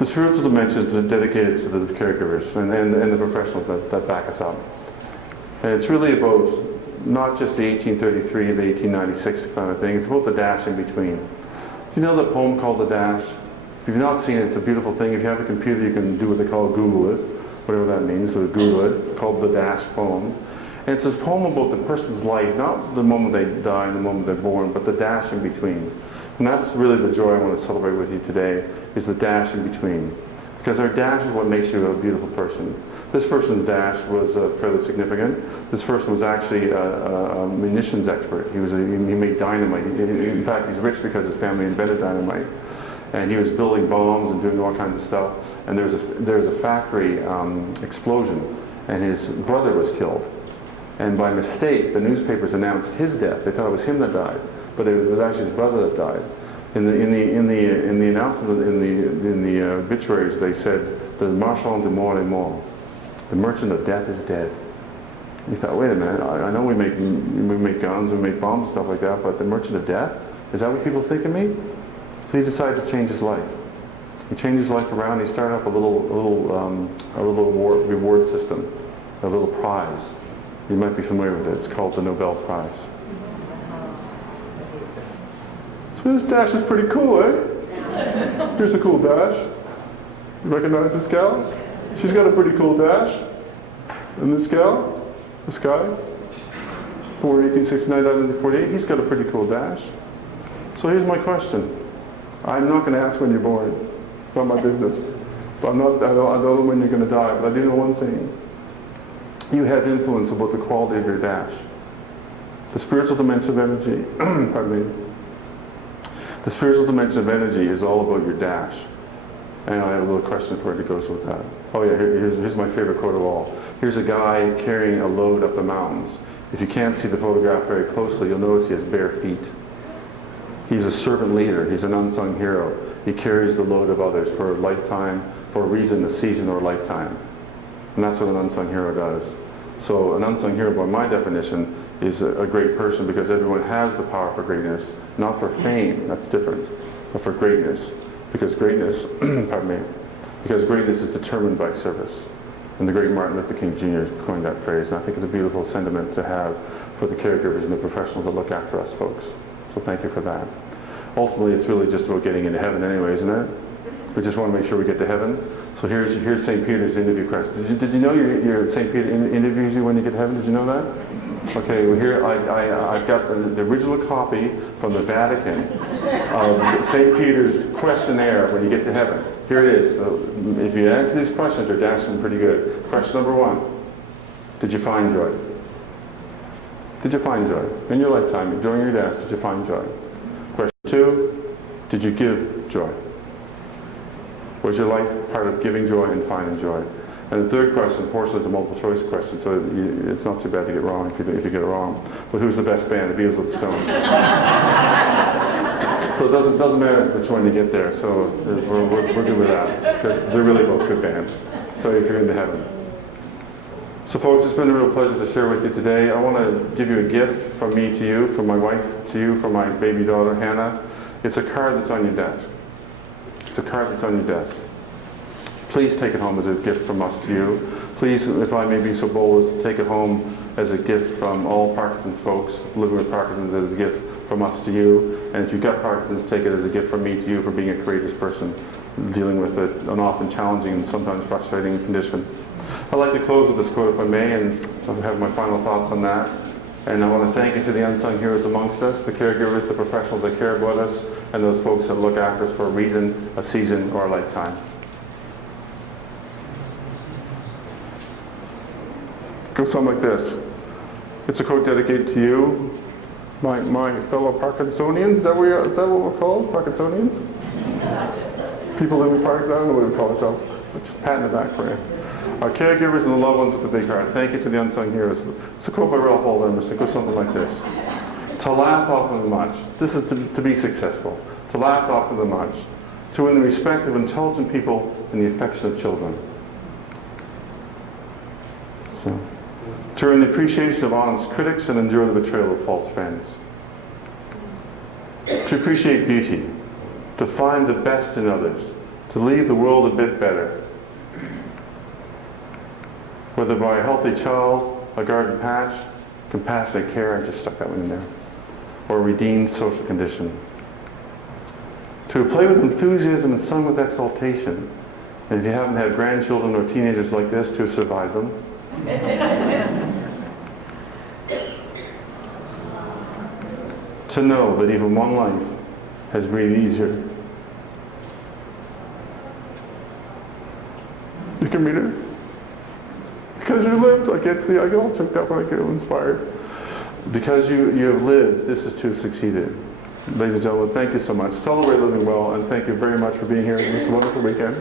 The spiritual dimension is dedicated to the caregivers and the professionals that back us up. And it's really about not just the 1833 and the 1896 kind of thing, it's about the dash in between. Do you know the poem called The Dash? If you've not seen it, it's a beautiful thing. If you have a computer, you can do what they call Google it, whatever that means, so Google it, called The Dash poem. And it's this poem about the person's life, not the moment they die and the moment they're born, but the dash in between. And that's really the joy I want to celebrate with you today, is the dash in between. Because our dash is what makes you a beautiful person. This person's dash was fairly significant. This person was actually a munitions expert. He made dynamite. In fact, he's rich because his family invented dynamite. And he was building bombs and doing all kinds of stuff. And there was a factory explosion, and his brother was killed. And by mistake, the newspapers announced his death. They thought it was him that died, but it was actually his brother that died. In the announcement, in the obituaries, they said, "The marchand de mort est mort." The merchant of death is dead. You thought, wait a minute, I know we make guns and we make bombs and stuff like that, but the merchant of death? Is that what people think of me? So he decided to change his life. He changed his life around. He started up a little reward system, a little prize. You might be familiar with it. It's called the Nobel Prize. So this dash is pretty cool, eh? Here's a cool dash. You recognize this gal? She's got a pretty cool dash. And this gal, this guy, born 1869, died in 1948, he's got a pretty cool dash. So here's my question. I'm not going to ask when you're born. It's not my business. But I don't know when you're going to die, but I do know one thing. You have influence about the quality of your dash. The spiritual dimension of energy, pardon me. The spiritual dimension of energy is all about your dash. And I have a little question for you that goes with that. Oh yeah, here's my favorite quote of all. Here's a guy carrying a load up the mountains. If you can't see the photograph very closely, you'll notice he has bare feet. He's a servant leader. He's an unsung hero. He carries the load of others for a lifetime, for a reason, a season, or a lifetime. And that's what an unsung hero does. So an unsung hero, by my definition, is a great person because everyone has the power for greatness, not for fame, that's different, but for greatness. Because greatness, pardon me, because greatness is determined by service. And the great Martin Luther King Jr. coined that phrase, and I think it's a beautiful sentiment to have for the caregivers and the professionals that look after us folks. So thank you for that. Ultimately, it's really just about getting into heaven anyway, isn't it? We just want to make sure we get to heaven. So here's St. Peter's interview question. Did you know your St. Peter interviews you when you get to heaven? Did you know that? Okay, well here I've got the original copy from the Vatican of St. Peter's questionnaire when you get to heaven. Here it is. So if you answer these questions, you're dashing pretty good. Question number 1. Did you find joy? Did you find joy? In your lifetime, during your dash, did you find joy? Question 2. Did you give joy? Was your life part of giving joy and finding joy? And the third question, unfortunately, is a multiple choice question, so it's not too bad to get wrong if you get it wrong. But who's the best band? The Beatles or the Stones? So it doesn't matter which one you get there, so we're good with that, because they're really both good bands. So if you're into heaven. So folks, it's been a real pleasure to share with you today. I want to give you a gift from me to you, from my wife to you, from my baby daughter, Hannah. It's a card that's on your desk. It's a card that's on your desk. Please take it home as a gift from us to you. Please, if I may be so bold, as to take it home as a gift from all Parkinson's folks living with Parkinson's, as a gift from us to you. And if you've got Parkinson's, take it as a gift from me to you for being a courageous person dealing with an often challenging and sometimes frustrating condition. I'd like to close with this quote, if I may, and have my final thoughts on that. And I want to thank you to the unsung heroes amongst us, the caregivers, the professionals that care about us, and those folks that look after us for a reason, a season, or a lifetime. It goes something like this. It's a quote dedicated to you, my fellow Parkinsonians. Is that what we're called? Parkinsonians? People living with Parkinson's, I don't know what we call ourselves. But just patting it back for you. Our caregivers and the loved ones with the big heart. Thank you to the unsung heroes. It's a quote by Ralph Waldo Emerson. It goes something like this. To laugh often and much. This is to be successful. To laugh often and much. To win the respect of intelligent people and the affection of children. So, to earn the appreciation of honest critics and endure the betrayal of false friends. To appreciate beauty. To find the best in others to leave the world a bit better. Whether by a healthy child, a garden patch, compassionate care, I just stuck that one in there, or a redeemed social condition. To play with enthusiasm and sung with exaltation. And if you haven't had grandchildren or teenagers like this, to survive them. To know that even one life has breathed easier. You can read it. Because you lived, I get all choked up when I get inspired. Because you have lived, this is to have succeeded. Ladies and gentlemen, thank you so much. Celebrate living well, and thank you very much for being here this wonderful weekend.